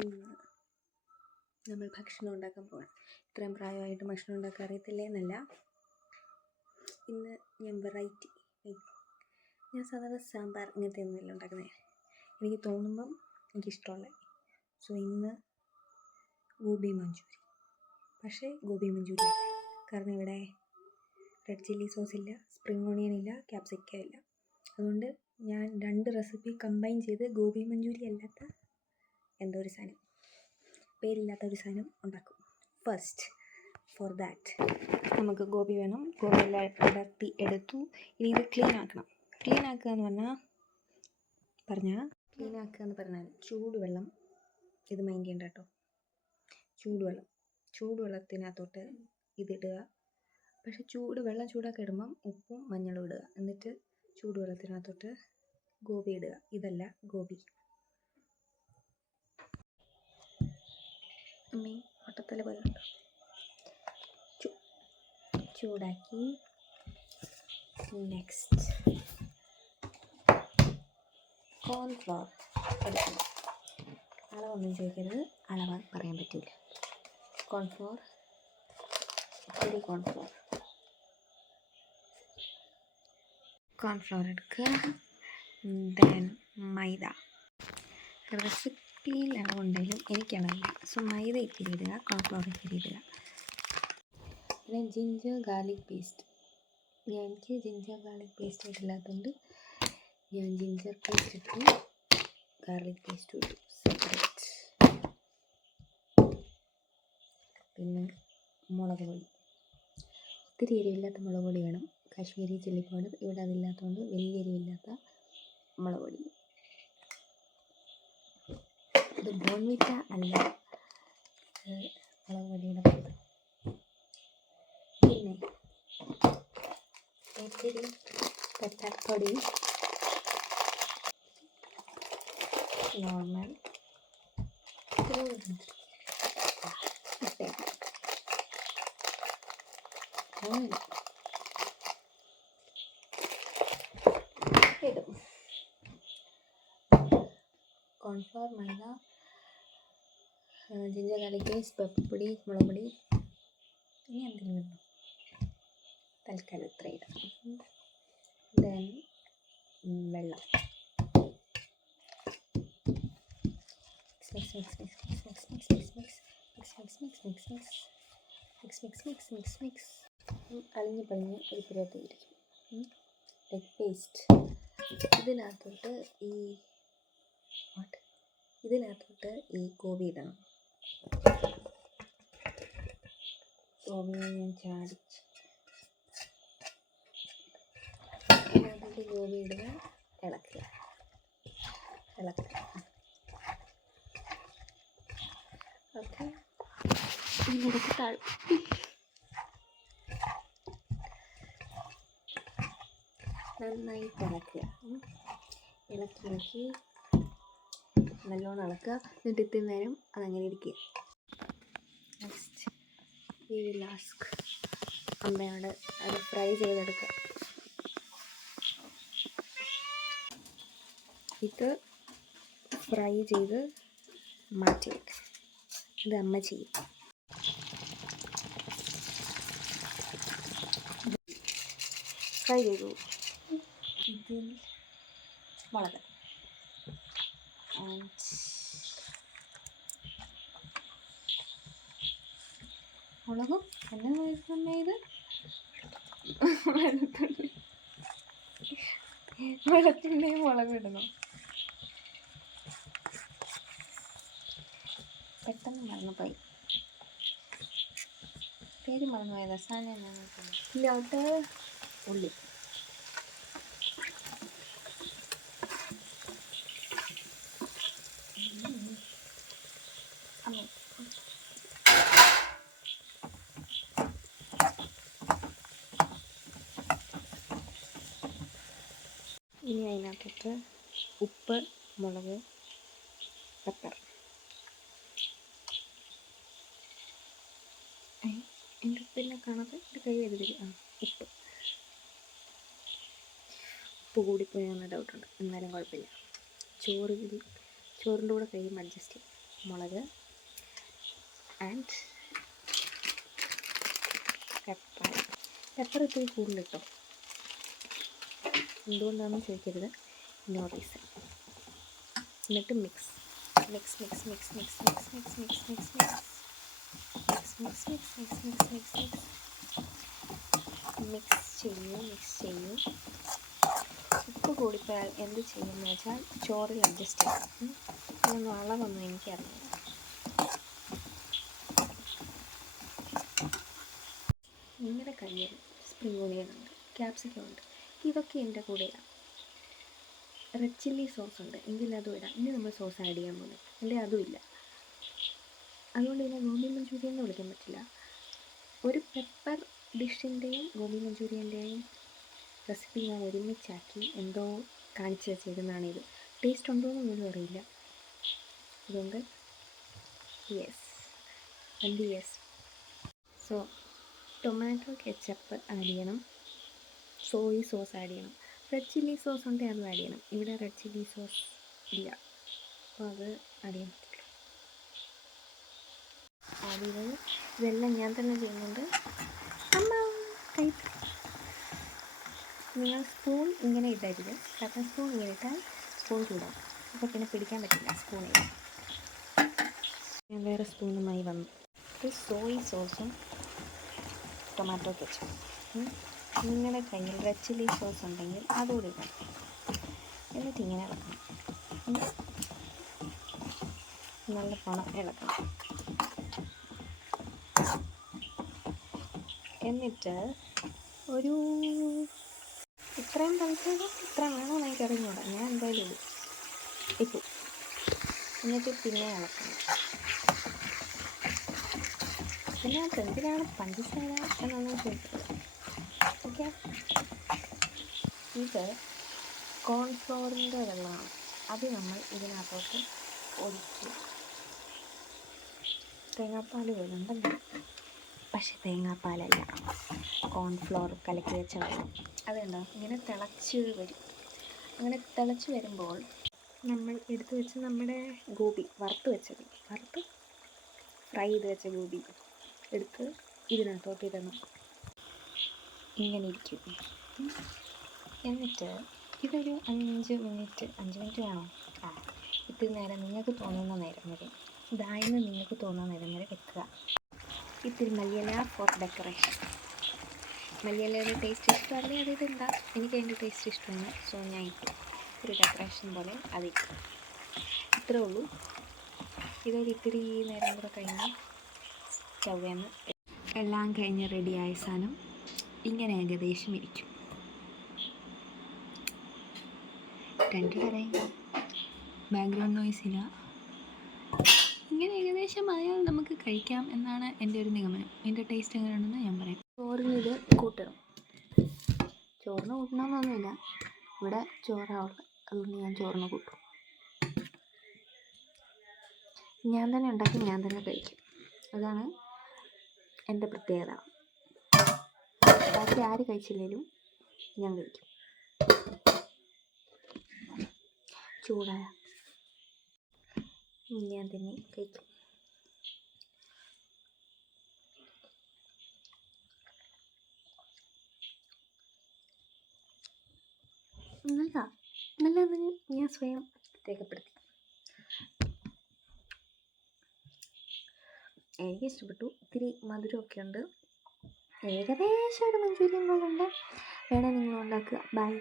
ഇന്ന് നമ്മൾ ഭക്ഷണം ഉണ്ടാക്കാൻ പോകണം. ഇത്രയും പ്രായമായിട്ട് ഭക്ഷണം ഉണ്ടാക്കാൻ അറിയത്തില്ലേ എന്നല്ല, ഇന്ന് ഞാൻ വെറൈറ്റി, ഞാൻ സാധാരണ സാമ്പാർ ഇങ്ങനത്തെ ഒന്നുമില്ല ഉണ്ടാക്കുന്നത്. എനിക്ക് തോന്നുമ്പം എനിക്കിഷ്ടമുള്ള. സോ ഇന്ന് ഗോബി മഞ്ചൂരി. പക്ഷേ ഗോബി മഞ്ചൂരി കാരണം ഇവിടെ റെഡ് ചില്ലി സോസ് ഇല്ല, സ്പ്രിംഗ് ഓണിയൻ ഇല്ല, ക്യാപ്സിക്കം ഇല്ല. അതുകൊണ്ട് ഞാൻ 2 റെസിപ്പി കമ്പൈൻ ചെയ്ത് ഗോബി മഞ്ചൂരി അല്ലാത്ത എന്തോ ഒരു സാധനം, പേരില്ലാത്ത ഒരു സാധനം ഉണ്ടാക്കും. ഫസ്റ്റ് ഫോർ ദാറ്റ് നമുക്ക് ഗോബി വേണം. ഗോബി എല്ലാം അടർത്തി എടുത്തു. ഇനി ഇത് ക്ലീൻ ആക്കണം. ക്ലീൻ ആക്കുക എന്ന് പറഞ്ഞാൽ ചൂടുവെള്ളം, ഇത് മൈൻഡ് ചെയ്യണ്ട കേട്ടോ. ചൂടുവെള്ളത്തിനകത്തോട്ട് ഇതിടുക. പക്ഷെ വെള്ളം ചൂടാക്കി ഇടുമ്പം ഉപ്പും മഞ്ഞളും ഇടുക. എന്നിട്ട് ചൂടുവെള്ളത്തിനകത്തോട്ട് ഗോബി ഇടുക. ഇതല്ല ഗോബി. അമ്മേ ഒട്ടത്തല പോലെ ഉണ്ടോ? ചൂടാക്കി. നെക്സ്റ്റ് കോൺഫ്ലവർ എടുക്കണം. അളവൊന്നും ചോദിക്കരുത്, അളവ് പറയാൻ പറ്റില്ല. കോൺഫ്ലവർ എടുക്കുക. ദെൻ മൈദ. റെസിപ്പിയിൽ അളവുണ്ടെങ്കിലും എനിക്കളവില്ല. സോ മൈദ ഇത്തിരി ഇടുക, കോൺഫ്ലവർ ഇത്തിരി ഇടുക. പിന്നെ ജിഞ്ചർ ഗാർലിക് പേസ്റ്റ്. എനിക്ക് ജിഞ്ചർ ഗാർലിക് പേസ്റ്റ് ഇട്ടില്ലാത്തതുകൊണ്ട് ഞാൻ ജിഞ്ചർ പേസ്റ്റ് ഇട്ടു, ഗാർലിക് പേസ്റ്റ് ഇട്ടു സെപ്പറേറ്റ്. പിന്നെ മുളക് പൊടി, ഒത്തിരി എരിവില്ലാത്ത മുളക് പൊടി വേണം. കാശ്മീരി ചില്ലി പൗഡർ ഇവിടെ അതില്ലാത്തതുകൊണ്ട് വലിയ എരിവില്ലാത്ത മുളക് പൊടി. ഇത് ബോൺവിറ്റ അല്ല, മുളക് പൊടിയുടെ പൗഡർ. പിന്നെ ഇത്തിരി പെപ്പർപ്പൊടി, നോർമൽ ഇടും. കോൺഫ്ലവർ, മൈദ, ജിഞ്ചർ ഗാർലിക് പേസ്റ്റ്, പെപ്പർപ്പൊടി, മുളക് പൊടി. ഇനി എന്തെങ്കിലും ഉണ്ടോ? തൽക്കാലം ഇത്ര ഇടാം. ദെൻ വെള്ളം. മിക്സ്. അലിഞ്ഞ് പളിഞ്ഞ് ഒരു പുരത്തായിരിക്കും. Like paste. ഇതിനകത്തോട്ട് ഈ ഗോബി ഇടണം. ഞാൻ ചാടിച്ച് ഇതിനകത്തോട്ട് ഗോബി ഇടുക, ഇളക്കുക. ഓക്കെ, ഇതിനിടയ്ക്ക് നന്നായിട്ട് ഇളക്കി നല്ലോണം ഇളക്കുക. എന്നിട്ട് ഇത്തിരി നേരം അതങ്ങനെ ഇരിക്കുക. നെക്സ്റ്റ് വി വിൽ ആസ്ക് അമ്മയോട് അത് ഫ്രൈ ചെയ്തെടുക്കുക. ഇത് ഫ്രൈ ചെയ്ത് മാറ്റി വയ്ക്കുക. ഇത് അമ്മ ചെയ്യും. ഫ്രൈ ചെയ്തു. ഇതിൽ മുളകും എന്നെ നോക്കുന്ന ഇത് വെളുത്തുള്ളി മുളക് ഇടണം. പെട്ടെന്ന് മറന്നുപോയി, പേര് മറന്നുപോയത്. സാധനം ഇതിലോട്ട് ഉള്ളി. ഇനി അതിനകത്തോട്ട് ഉപ്പ്, മുളക്, പെപ്പർ. എൻ്റെ ഉപ്പിനെ കാണാതെ എൻ്റെ കൈ വരുന്നില്ല. ഉപ്പ് കൂടിപ്പോയെന്ന് ഡൗട്ടുണ്ട്, എന്നാലും കുഴപ്പമില്ല. ചോറിൻ്റെ കൂടെ കഴിയുമ്പോൾ അഡ്ജസ്റ്റ് ചെയ്യും. മുളക് ആൻഡ് പെപ്പർ ഇത്തിരി കൂടുതലിട്ടോ. എന്തുകൊണ്ടാണെന്ന് ചോദിക്കരുത്, നോ റീസൺ. എന്നിട്ട് mix mix mix mix mix mix mix mix mix mix mix mix mix mix mix mix mix ചെയ്യൂ. ഉപ്പ് കൂടിപ്പോയാൽ എന്ത് ചെയ്യുമെന്ന് വെച്ചാൽ ചോറിൽ അഡ്ജസ്റ്റ് ചെയ്യും. ഇതൊന്നും അളവൊന്നും എനിക്കറിയില്ല. നിങ്ങളുടെ കയ്യിൽ സ്പ്രിംഗ് ഓണിയൻ ഉണ്ട്, ക്യാപ്സിക്കം ഉണ്ട്, ഇതൊക്കെ എൻ്റെ കൂടെയാണ്. റെഡ് ചില്ലി സോസ് ഉണ്ട്, എങ്കിൽ അതും ഇടാം. ഇനി നമ്മൾ സോസ് ആഡ് ചെയ്യാൻ പോകുന്നത്, എൻ്റെ അതും ഇല്ല. അതുകൊണ്ട് ഇതിനെ ഗോബി മഞ്ചൂരിയൻ എന്ന് വിളിക്കാൻ പറ്റില്ല. ഒരു പെപ്പർ ഡിഷിൻ്റെയും ഗോബി മഞ്ചൂരിയൻ്റെയും റെസിപ്പി ഞാൻ ഒരുമിച്ചാക്കി എന്തോ കാണിച്ചു വെച്ചേക്കുന്നതാണിത്. ടേസ്റ്റ് ഉണ്ടോ എന്ന് പോലും അറിയില്ല. അതുകൊണ്ട് yes. So tomato ketchup add ചെയ്യണം, സോയ് സോസ് ആഡ് ചെയ്യണം, റെഡ് ചില്ലി സോസ് ഉണ്ടെങ്കിൽ അത് ആഡ് ചെയ്യണം. ഇവിടെ റെഡ് ചില്ലി സോസ് ഇല്ല, അപ്പോൾ അത് ആഡ് ചെയ്യാൻ പറ്റില്ല. ആഡ് ചെയ്തത് ഇതെല്ലാം ഞാൻ തന്നെ ചെയ്യുന്നുണ്ട്. നിങ്ങൾ സ്പൂൺ ഇങ്ങനെ ഇടരുത്, കാരണം സ്പൂൺ ഇങ്ങനെ ഇട്ടാൽ സ്പൂൺ ചൂടാവും, അപ്പോൾ പിന്നെ പിടിക്കാൻ പറ്റില്ല സ്പൂണിൽ. ഞാൻ വേറെ സ്പൂണുമായി വന്നു. ഇത് സോയ് സോസും ടൊമാറ്റോ കെച്ചപ്പും. നിങ്ങളുടെ കയ്യിൽ റെഡ് ചില്ലി സോസ് ഉണ്ടെങ്കിൽ അതുകൂടി ഇടണം. എന്നിട്ട് ഇങ്ങനെ ഇളക്കണം, നല്ലവണ്ണം ഇളക്കണം. എന്നിട്ട് ഒരു ഇത്രയും പഞ്ചസാര ഇത്ര വേണമെന്ന് എനിക്ക് അറിഞ്ഞൂടാ, ഞാൻ എന്തായാലും ഇട്ടു. എന്നിട്ട് പിന്നെ ഇളക്കണം. ഇതിനകത്ത് എന്തിനാണ് പഞ്ചസാര എന്നൊന്നും ചോദിക്കുന്നത്. ഓക്കെ, ഇത് കോൺഫ്ലോറിൻ്റെ വെള്ളമാണ്. അത് നമ്മൾ ഇതിനകത്തോട്ട് ഒഴിക്കുക. തേങ്ങാപ്പാൽ വരുന്നുണ്ടല്ലോ, പക്ഷേ തേങ്ങാപ്പാലല്ല, കോൺഫ്ലോർ കലക്കി വെച്ച വെള്ളം. അതുണ്ടോ ഇങ്ങനെ തിളച്ച് വരും. അങ്ങനെ തിളച്ച് വരുമ്പോൾ നമ്മൾ എടുത്തു വെച്ച് നമ്മുടെ ഗോബി വറുത്ത് ഫ്രൈ ചെയ്ത് വെച്ച ഗോബി എടുത്ത് ഇതിനകത്തോട്ട് ഇടണം. ഇങ്ങനെ ഇരിക്കും. എന്നിട്ട് ഇതൊരു 5 മിനിറ്റ് വേണോ? ഇത്തിരി നേരം നിങ്ങൾക്ക് തോന്നുന്ന നേരം വരെ, ഇതായെന്ന് നിങ്ങൾക്ക് തോന്നുന്ന നേരം വരെ വെക്കുക. ഇത്തിരി മല്ലിയില ഫോർ ഡെക്കറേഷൻ. മല്ലിയിലയുടെ ടേസ്റ്റ് ഇഷ്ടമല്ലേ, അത് ഇതെന്താ, എനിക്ക് അതിൻ്റെ ടേസ്റ്റ് ഇഷ്ടമാണ്. സോ ഞാൻ ഇട്ടു, ഒരു ഡെക്കറേഷൻ പോലെ അതിട്ടു. ഇത്രേ ഉള്ളൂ. ഇതൊരു ഇത്തിരി നേരം കൂടെ കഴിഞ്ഞ് സ്റ്റൗവേന്ന് എല്ലാം കഴിഞ്ഞ് റെഡിയായ സാധനം ഇങ്ങനെ ഏകദേശം ഇരിക്കും. ബാക്ക്ഗ്രൗണ്ട് നോയ്സ് ഇല്ല. ഇങ്ങനെ ഏകദേശം ആയാൽ നമുക്ക് കഴിക്കാം എന്നാണ് എൻ്റെ ഒരു നിഗമനം. ഇതിൻ്റെ ടേസ്റ്റ് എങ്ങനെയുണ്ടെന്ന് ഞാൻ പറയാം. ചോറിന് ഇത് കൂട്ടണം. ചോറിന് കൂട്ടണമെന്നൊന്നുമില്ല, ഇവിടെ ചോറാവുള്ളത്, അതുകൊണ്ട് ഞാൻ ചോറിന് കൂട്ടും. ഞാൻ തന്നെ ഉണ്ടാക്കി ഞാൻ തന്നെ കഴിക്കും, അതാണ് എൻ്റെ പ്രത്യേകത. ബാക്കി ആര് കഴിച്ചില്ലെങ്കിലും ഞാൻ കഴിക്കും. ചൂടായ ഞാൻ തന്നെ കഴിക്കും. നല്ലതെന്ന് ഞാൻ സ്വയം രേഖപ്പെടുത്തി. എനിക്ക് ഇഷ്ടപ്പെട്ടു. ഇത്തിരി മധുരമൊക്കെ ഉണ്ട്. ഏകദേശം ഒരു മഞ്ചൂരിയൻ പോലെ ഉണ്ട്. വേണേൽ നിങ്ങൾ ഉണ്ടാക്കുക. ബൈ.